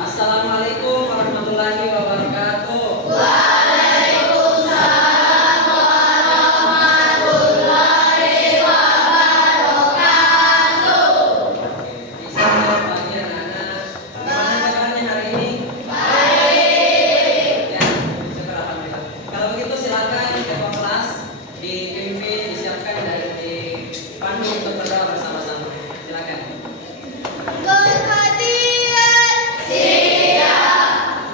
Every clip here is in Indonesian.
Assalamualaikum warahmatullahi wabarakatuh. Waalaikumsalam warahmatullahi wabarakatuh. Bisa pagi anak-anak. Gimana kabarnya hari ini? Baik. Ya, syukur alhamdulillah. Kalau begitu silakan ketua kelas dipimpin, disiapkan dan dipandu untuk berdoa bersama-sama. Silakan. Perhatian, siap.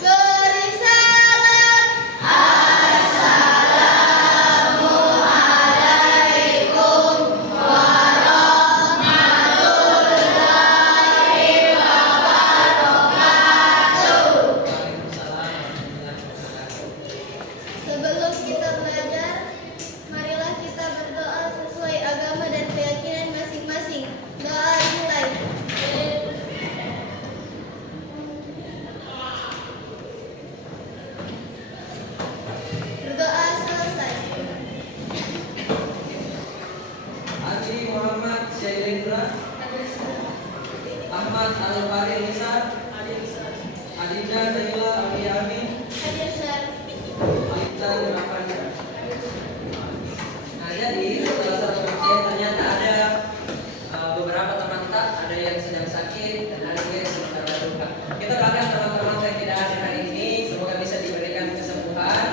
Beri salam. Assalamualaikum warahmatullahi wabarakatuh. Waalaikumsalam warahmatullahi wabarakatuh. Sebelum kita belajar, marilah kita berdoa sesuai agama dan keyakinan masing-masing. Doa dimulai. Berdoa selesai. Haji Muhammad Syailendra, Ahmad Al-Fari Nisar, Adinda Naila Abi Hadir, Sir. Aliftan Rafanda. Nah, jadi setelah satu ujian ternyata ada beberapa teman tak, ada yang sedang sakit dan ada juga yang sedang berduka. Kita doakan teman-teman yang tidak hadir hari ini, semoga bisa diberikan kesembuhan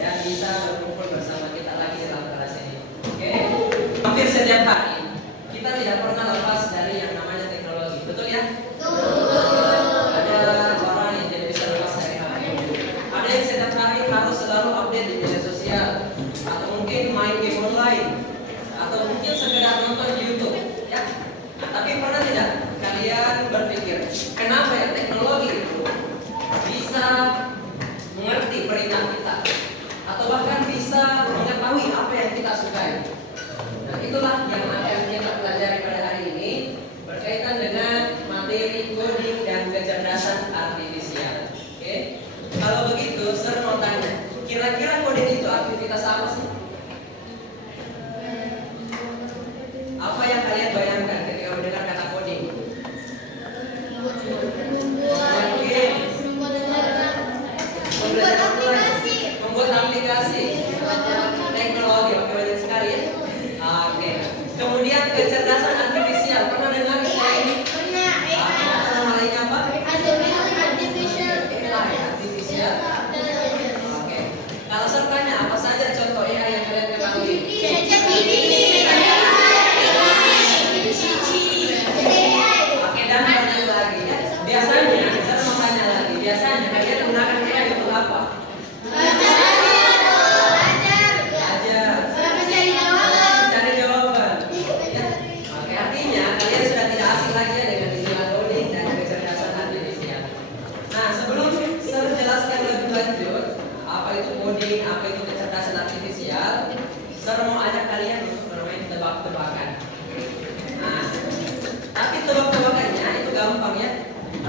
dan bisa berkumpul bersama kita lagi dalam kelas ini. Oke? Hampir setiap hari kita tidak pernah lepas dari yang namanya teknologi, betul ya? Ada orang yang tidak bisa lepas dari hal ini. Ada yang setiap hari harus selalu update di media sosial, atau mungkin main game online, atau mungkin sekedar nonton di YouTube, ya. Nah, tapi pernah tidak kalian berpikir kenapa ya teknologi itu bisa mengerti perintah kita, atau bahkan bisa mengetahui apa yang kita sukai? Nah, itulah yang akan kita pelajari pada hari ini berkaitan dengan materi coding dan kecerdasan artifisial. Oke? Kalau begitu, saya mau tanya, kira-kira coding itu aktivitas apa sih? Apa yang kalian bayangkan ketika mendengar kata coding? Membuat aplikasi. Membuat aplikasi. Teknologi, oke, banyak sekali ya. Oke. Kemudian kecerdasan artifisial, pernah dengar istilah ini? Pernah Apa namanya apa? artificial Artifisial. Oke. Kalau saya tanya apa saja contoh AI yang kalian ketahui? Oke, dan banyak lagi ya. Biasanya, saya mau tanya lagi. Biasanya kalian menggunakan AI untuk apa? Belajar. Cari jawaban. Ya. Oke, artinya kalian sudah tidak asing lagi ya dengan istilah coding dan kecerdasan artifisial. Nah, sebelum saya jelaskan lebih lanjut apa itu coding, apa itu kecerdasan artifisial, saya mau ajak kalian untuk bermain tebak-tebakan. Nah, tapi tebak-tebakannya itu gampang ya.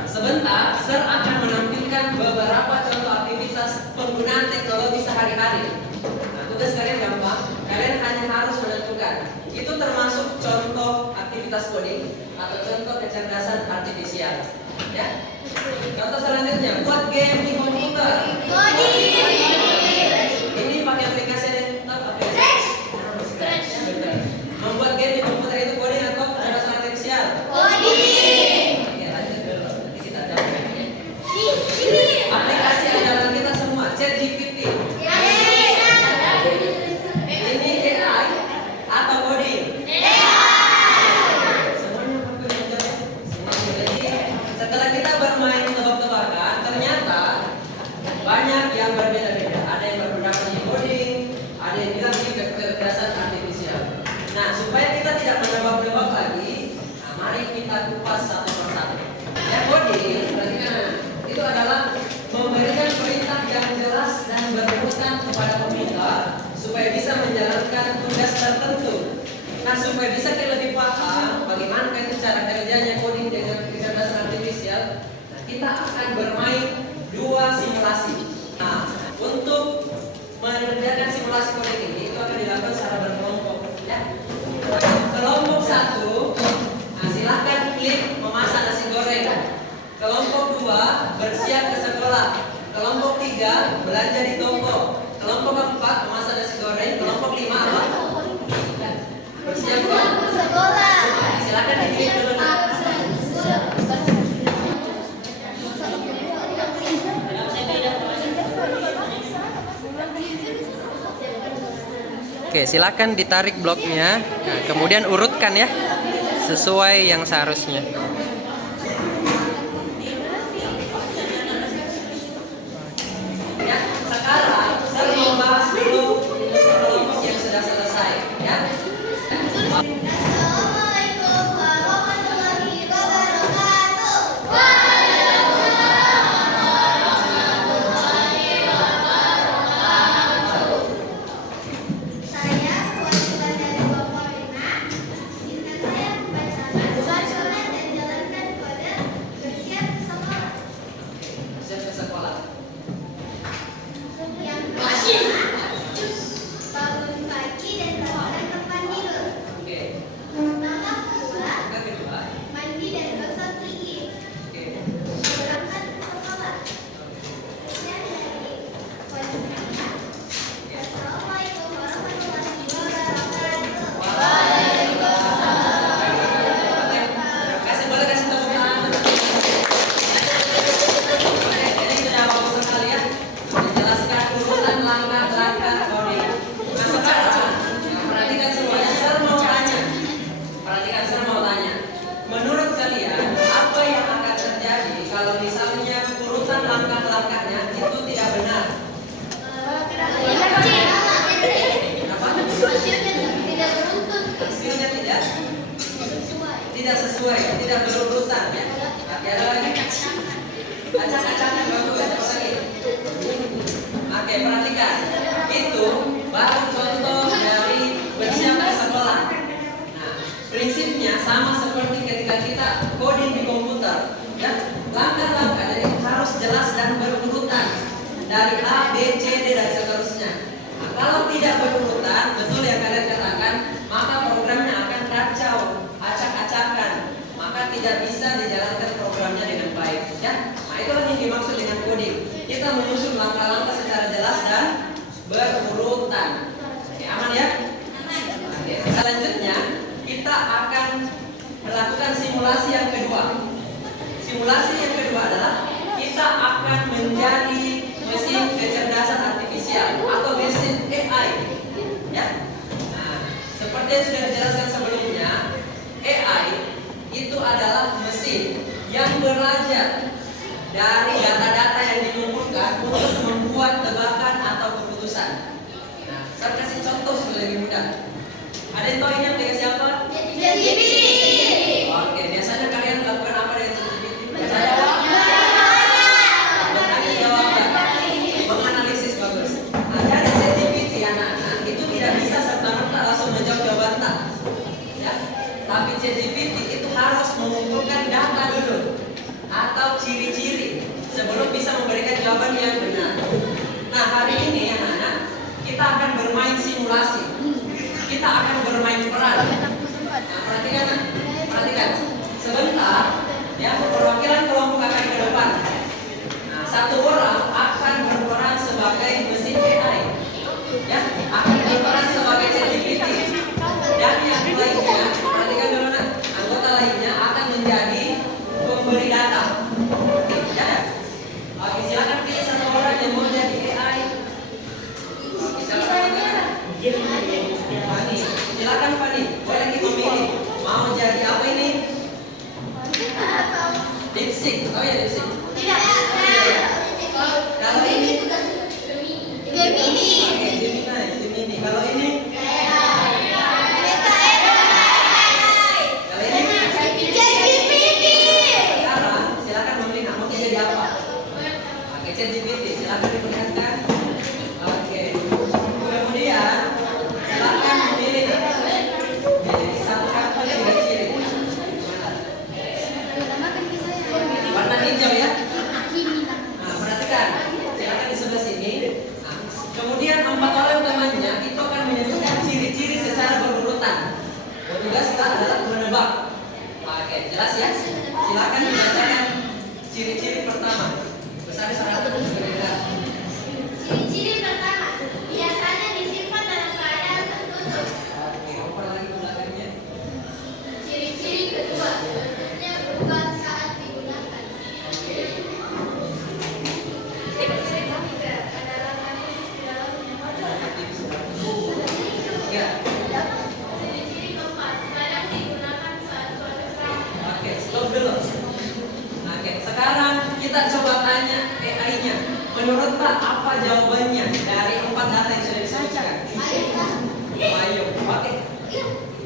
Sebentar, saya akan menampilkan beberapa contoh aktivitas penggunaan teknologi sehari-hari. Nah, tugas kalian gampang. Kalian hanya harus menentukan itu termasuk contoh aktivitas coding atau contoh kecerdasan artifisial. Ya. Contoh selanjutnya, buat game di komputer. Ini pakai aplikasi yang tahu aplikasi. Betul. Membuat game di komputer itu coding atau kecerdasan artifisial? Oke, lanjut dulu. Nanti kita jawab ya. Aplikasi andalan kita semua, ChatGPT. Ini AI atau coding? Semuanya pakai menjawab. Jadi setelah kita bermain tebak-tebakan, ternyata banyak yang berbeda-beda. Ada yang berpendapat ini coding, ada yang bilang ini kecerdasan artifisial. Nah, supaya kita tidak menebak-nebak lagi, nah, mari kita kupas satu persatu. Ya, coding berarti kan itu adalah memberikan perintah yang jelas dan berurutan kepada komputer supaya bisa menjalankan tugas tertentu. Nah, supaya bisa kita lebih paham bagaimana itu cara kerjanya coding dengan kecerdasan artifisial, nah, kita akan bermain dua simulasi. Nah, untuk mengerjakan simulasi coding ini itu akan dilakukan secara berkelompok ya. Kelompok satu, nah, silahkan klik memasang Kelompok 2 bersiap ke sekolah. Kelompok 3 belanja di toko. Kelompok 4 memasak nasi goreng. Kelompok 5 apa? Bersiap ke sekolah. Silakan dipilih dulu. Oke, silakan ditarik bloknya. Nah, kemudian urutkan ya sesuai yang seharusnya. Ya, sekarang saya mau bahas dulu kelompok yang sudah selesai. Ya. Assalamualaikum warahmatullahi wabarakatuh. Saya perwakilan dari kelompok 5. Izinkan saya membacakan surat dan jalankan kode bersiap sekolah. Siap ke sekolah. Yang pertama, bangun pagi dan lakukan tempat tidur. Oke. Langkah kedua, Yang kedua. mandi dan gosok gigi. Oke. Berangkat ke sekolah. Sekian dari Pondok. Assalamualaikum warahmatullahi wabarakatuh. Boleh kasih tepuk tangan. Jadi sudah bagus sekali ya. Menjelaskan urutan langkah-langkah coding. Nah sekarang, perhatikan semuanya. Saya mau tanya. Perhatikan, saya mau tanya. Menurut kalian, apa yang akan terjadi kalau misalnya urutan langkah-langkahnya itu tidak benar? Apa? Tidak beruntun. Hasilnya tidak sesuai, tidak berurutan ya. Tapi ada lagi. Acak-acakan bagus, ada lagi. Oke, perhatikan. Itu baru contoh dari bersiap ke sekolah. Nah, prinsipnya sama seperti ketika kita coding di komputer. Ya, langkah-langkah jadi harus jelas dan berurutan dari A, B, C, D dan seterusnya. Nah, kalau tidak berurutan, betul yang kalian katakan, maka programnya akan kacau, acak-acakan, maka tidak bisa dijalankan programnya dengan baik. Ya, nah itulah yang dimaksud dengan coding. Kita menyusun langkah-langkah secara jelas dan berurutan. Oke, aman ya? Oke, selanjutnya kita akan melakukan simulasi yang kedua. Simulasi yang kedua adalah kita akan menjadi mesin kecerdasan artifisial atau mesin AI. Ya. Nah, seperti yang sudah dijelaskan sebelumnya, AI itu adalah mesin yang belajar dari data-data yang dikumpulkan untuk membuat tebakan atau keputusan. Nah, saya kasih contoh supaya lebih mudah. Ada yang tahu ini aplikasi apa? ChatGPT. Oke, biasanya kalian melakukan apa dengan ChatGPT? Biasanya bertanya jawab, menganalisis bagus. Nah, dari ChatGPT anak-anak itu tidak bisa serta-merta langsung menjawab jawaban tak. Ya, tapi ChatGPT itu harus mengumpulkan data dulu atau ciri-ciri sebelum bisa memberikan jawaban yang benar. Nah, hari ini anak-anak kita akan bermain simulasi. Kita akan bermain peran. Nah, perhatikan. Sebentar, ya perwakilan kelompok akan ke depan. Nah, satu orang akan berperan sebagai mesin AI, ya akan berperan sebagai ChatGPT. Dan yang lainnya, perhatikan dulu nak, anggota lainnya akan menjadi pemberi data. Ya, oke silakan pilih satu orang yang mau jadi AI. Oke, silakan. Fani, silakan Fani, boleh kita pilih mau jadi apa ini? Lipstick, oh ya lipstick. Tidak. Kalau ini, Gemini. oke Gemini. Kalau ini, kalau ini, ChatGPT. sekarang silakan memilih mau jadi apa? Oke ChatGPT, silakan diperlihatkan. Oke, kemudian silakan memilih satu kartu ciri-ciri. Warna hijau ya. Nah, perhatikan, silakan di sebelah sini. Nah, kemudian 4 orang temannya itu akan menyebutkan ciri-ciri secara berurutan. Tugas kita adalah menebak. Oke, jelas ya. Silakan dibacakan Ciri-ciri pertama. Besar saran berbeda. Ciri-ciri pertama, biasanya disimpan dalam keadaan tertutup. Oke, apa lagi belakangnya? Ciri-ciri kedua, bentuknya berubah saat digunakan. Oke. Ciri-ciri ketiga, ada rangka khusus di dalamnya. Ya. Ciri-ciri keempat, kadang digunakan saat cuaca cerah. Oke, stop dulu. Oke, sekarang kita coba tanya AI-nya. Menurut Pak, apa jawabannya dari 4 data yang sudah disebutkan? Payung. Oke.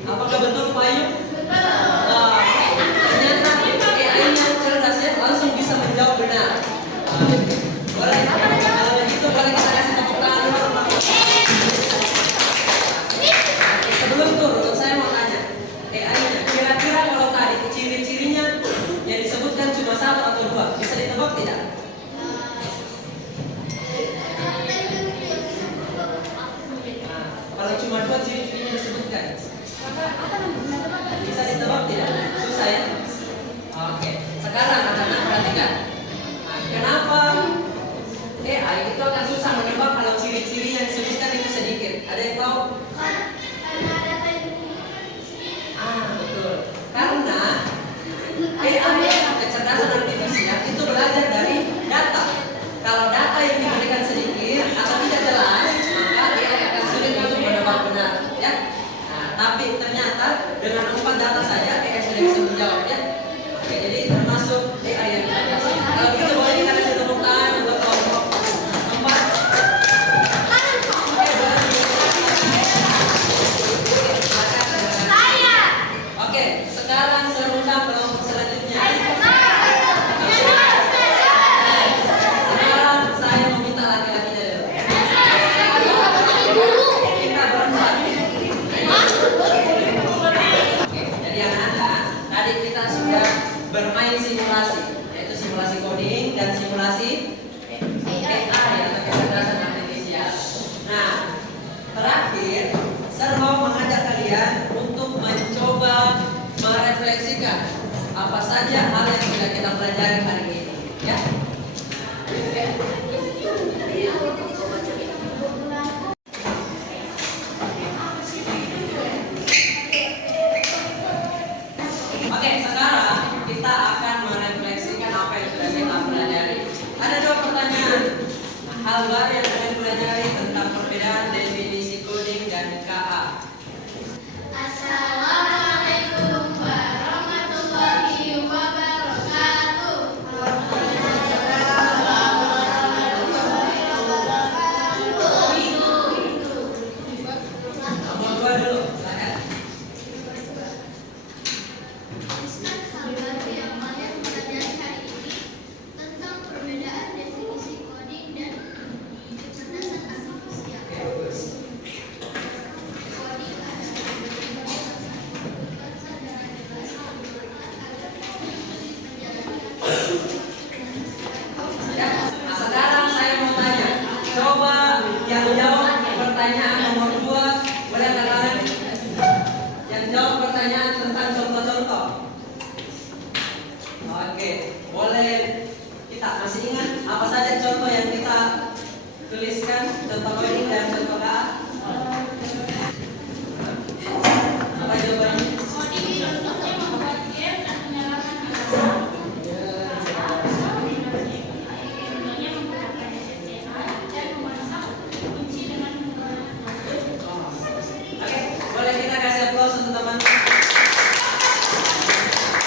Apakah betul payung? Nah, ternyata AI-nya cerdas ya, langsung bisa menjawab benar. Boleh, kalau begitu boleh kita kasih tepuk tangan dulu, Pak. Sebelum turun, saya mau tanya AI-nya, kira-kira kalau tadi ciri-cirinya yang disebutkan cuma 1 atau 2, bisa ditebak tidak? Nah, kalau cuma 2 ciri-cirinya disebutkan, bisa ditebak tidak? Susah ya? Oke, sekarang anak-anak perhatikan. Nah, kenapa AI itu akan susah menebak kalau ciri-ciri yang disebutkan itu sedikit? Ada yang tahu? Betul. Karena AI kecerdasan artifisial itu belajar dari data. Kalau data yang diberikan sedikit atau tidak jelas, maka AI akan sulit untuk menebak benar, ya. Nah, tapi ternyata dengan 4 data saja AI sudah bisa menjawab, ya. Oke, jadi termasuk AI yang cerdas. Kalau begitu boleh kita kasih tepuk tangan untuk kelompok 4. Oke, sekarang saya undang kelompok selanjutnya. Sekarang saya meminta laki-lakinya dulu. Kita berempat. Oke, jadi anak-anak, tadi kita sudah bermain simulasi, yaitu simulasi coding dan simulasi AI atau kecerdasan artifisial. Nah, terakhir saya mau mengajak kalian untuk mencoba merefleksikan apa saja hal yang sudah kita pelajari hari ini, ya. Oke, sekarang kita akan merefleksikan apa yang sudah kita pelajari. Ada 2 pertanyaan. Nah, hal baru yang sudah dipelajari tentang perbedaan definisi coding dan KA. Assalamualaikum warahmatullahi wabarakatuh. Nomor 2 dulu, silakan. Hal baru yang kalian pelajari hari ini tentang perbedaan definisi coding dan kecerdasan artifisial. Coding adalah kesadaran jelas Ya. Nah, sekarang saya mau tanya, coba yang jawab pertanyaan nomor 2, boleh angkat tangan? Yang jawab pertanyaan tentang contoh-contoh. Oke, boleh kita masih ingat apa saja contoh yang kita tuliskan, contoh coding dan contoh KA? Apa jawabannya? Oke, boleh kita kasih aplaus untuk teman.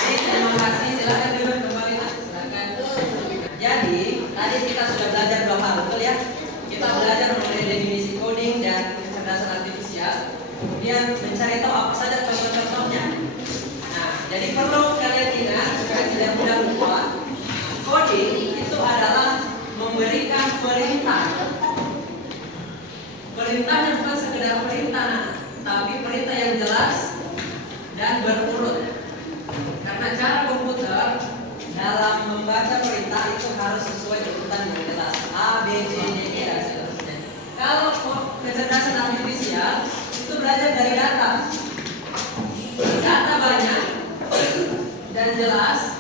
Terima kasih, silakan duduk kembali, Nak. Silakan. Jadi, tadi kita sudah belajar 2 hal, betul ya? Kita belajar mengenai definisi coding dan kecerdasan artifisial. Kemudian mencari tahu apa saja contoh-contohnya. Nah, jadi perlu kalian ingat supaya tidak mudah lupa. Coding itu adalah memberikan perintah. Perintahnya bukan sekedar perintah, tapi perintah yang jelas dan berurut. Karena cara komputer dalam membaca perintah itu harus sesuai urutan yang jelas, A, B, C, D, E dan seterusnya. Kalau kecerdasan artifisial itu belajar dari data. Data banyak dan jelas,